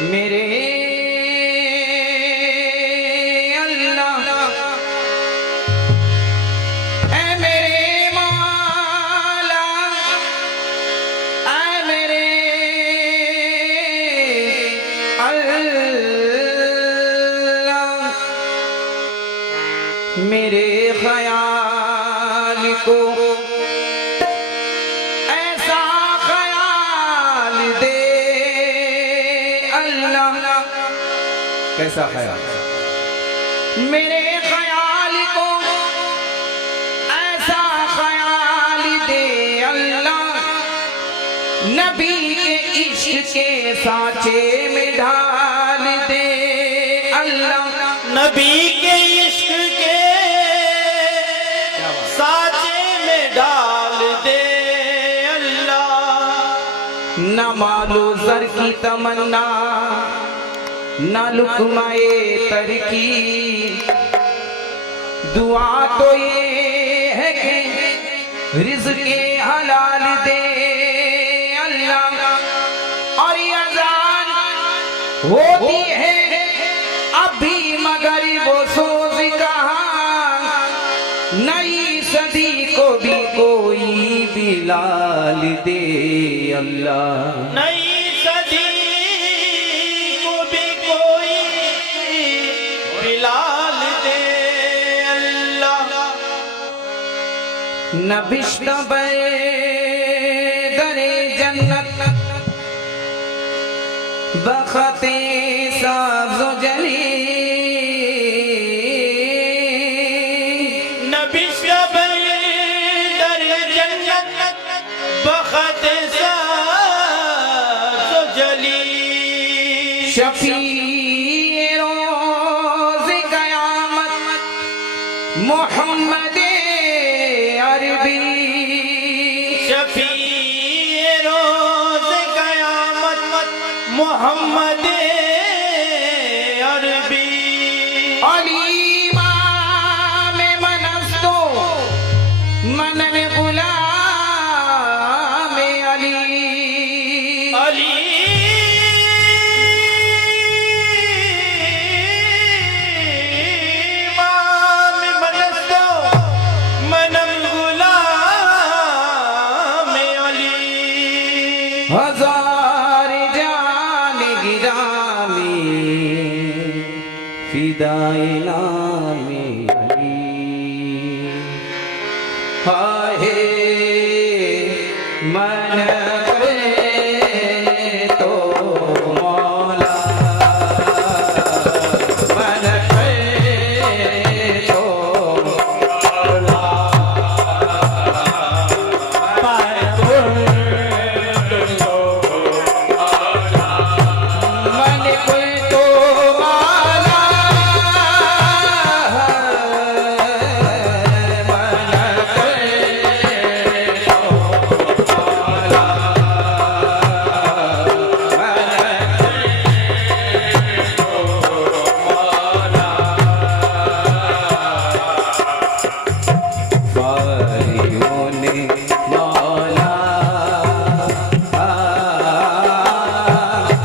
मेरे अल्लाह ऐ मेरे मौला ऐ मेरे अल्लाह मेरे ख्याल को ऐसा ख्याल दे अल्लाह। कैसा ख्याल? मेरे ख्याल को ऐसा ख्याल दे अल्लाह, नबी के इश्क के सांचे में ढाल दे अल्लाह। नबी के इश्क के सांचे में डाल दे अल्लाह। न मालो सर की तमन्ना न लुकमाए तर की, दुआ तो ये है कि रिज़्क़े हलाल दे अल्लाह। और ये अज़ान होती है अभी मगर वो सोच कहाँ, नई सदी को भी कोई बिलाल दे अल्लाह। नई सदी को भी कोई बिलाल दे अल्लाह। नबिश्त दरे जन्नत बखते सब्ज़ जली, नबिश्त दर जन्नत बखत सब्ज़ जली। शफ़ी रोज़ क़यामत मोहम्मद अरबी, शफ़ी रोज़ क़यामत मोहम्मद अरबी। अलीमा में मनस्तो मनन गुलाम अली, अली इमाम मनस्तो मनम गुलाम अली। हजार जान गिरामी फिदाए नामे अली। हाय मन करे तो मौला, मन करे तो मौला, मन कोई तो माला, मन कोई तो माला, बारियों ने मौला,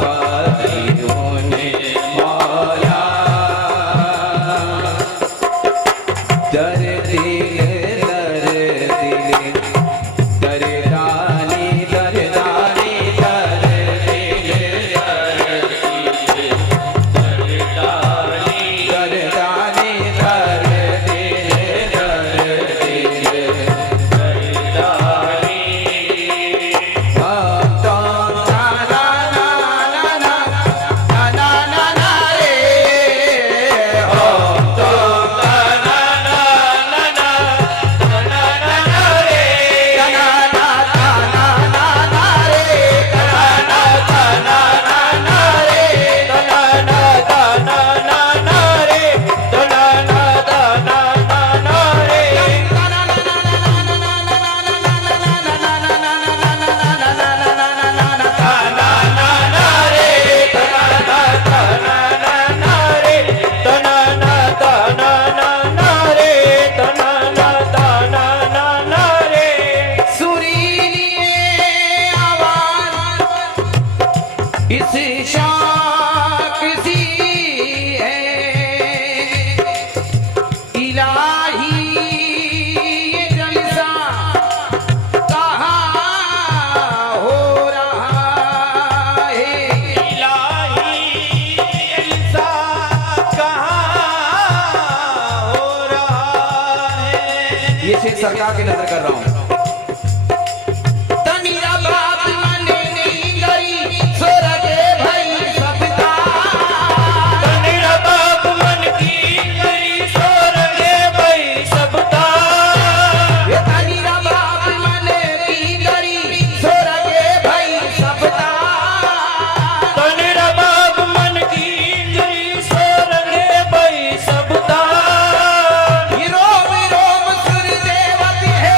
बारियों ने मौला, दर दिल दरदानी दरदानी दर दिल दरदानी दरदानी दर दिल इस शान सरकार की नजर कर रहा हूं। तनिया बाप माने नहीं गई स्वर्ग भई सबका तनिरा बाप मन की गई स्वर्ग भई सबका ये तनिया बाप माने नहीं गई स्वर्ग भई सबका तनिरा बाप मन की गई स्वर्ग भई सबका रोम रोम सूर्य देवती है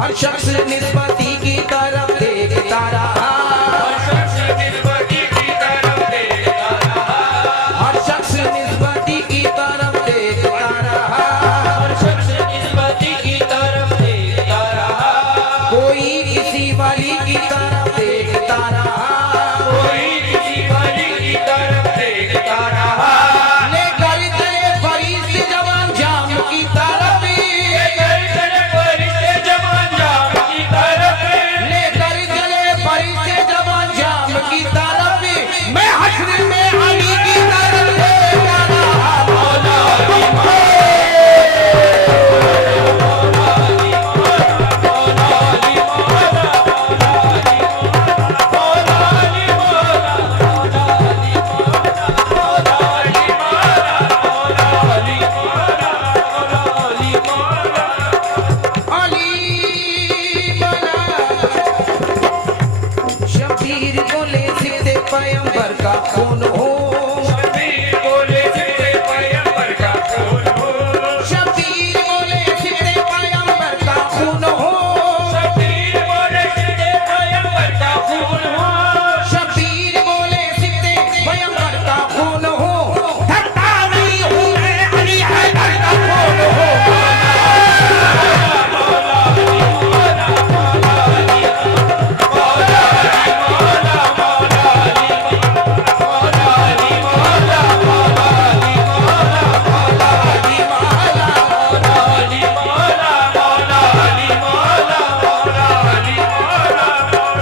हर शख्स निस्बती की तरफ देखता रहा, हर शख्स निस्बती की तरफ देखता रहा, हर शख्स निस्बती की तरफ देखता रहा, हर शख्स निस्बती की तरफ देखता रहा, कोई किसी वली की तरफ देखता रहा, कोई किसी वली की तरफ देखता रहा, लेकर चले फरिश्ते जवान जाम की तरफ, लेकर चले फरिश्ते जवान जाम की तरफ, लेकर चले फरिश्ते जवान जाम की तरफ, मैं हश्र में अली की तरफ देखता रहा। मौला अली शबीर बोले सिद्दे पैगंबर का खून हो, शबीर बोले सिद्दे पैगंबर का खून हो, शबीर बोले सिद्दे पैगंबर का खून हो, शबीर बोले सिद्दे पैगंबर का खून हो, शबीर बोले सिद्दे पैगंबर का खून हो, धरता नहीं हूँ मैं अली हैदर का खून हो।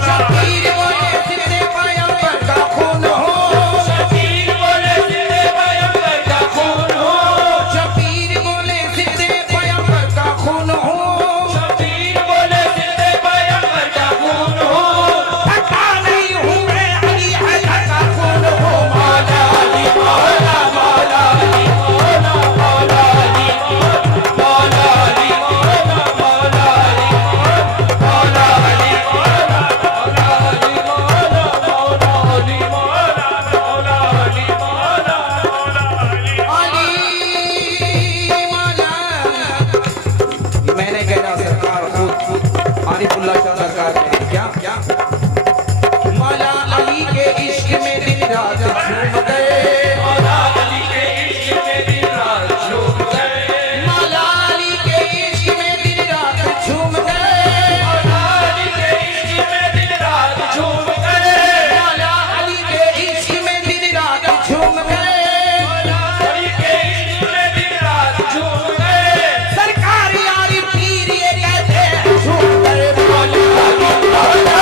शबीर बोले सिद्दे पैगंबर का खून हो, शबीर बोले सिद्दे पैगंबर का खून हो, शबीर बोले सिद्दे पैगंबर का खून हो, शबीर बोले सिद्दे पैगंबर का खून हो, धरता नहीं हूँ मैं अली हैदर का खून हो। मौला अली मौला मौला अली मौला मौला अली मौला अली मौला मौला अली मौला अली मौला मौला अली मौला मौला अली मौला मौला अली मौला अली मौला। मैंने कह रहा सरकार खुद आरिफुल्लाह शाह सरकार ने क्या मौला अली के इश्क में दिन रात झूम गए, मौला अली के इश्क में दिन रात झूम गए, मौला अली के इश्क में दिन रात झूम गए, मौला अली के इश्क में दिन रात झूम गए, मौला अली के इश्क में दिन रात झूम गए, मौला अली के इश्क में दिन रात झूम गए, सरकार यारी पीर ये कहते हैं झूम गए। मौला अली मौला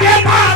के पास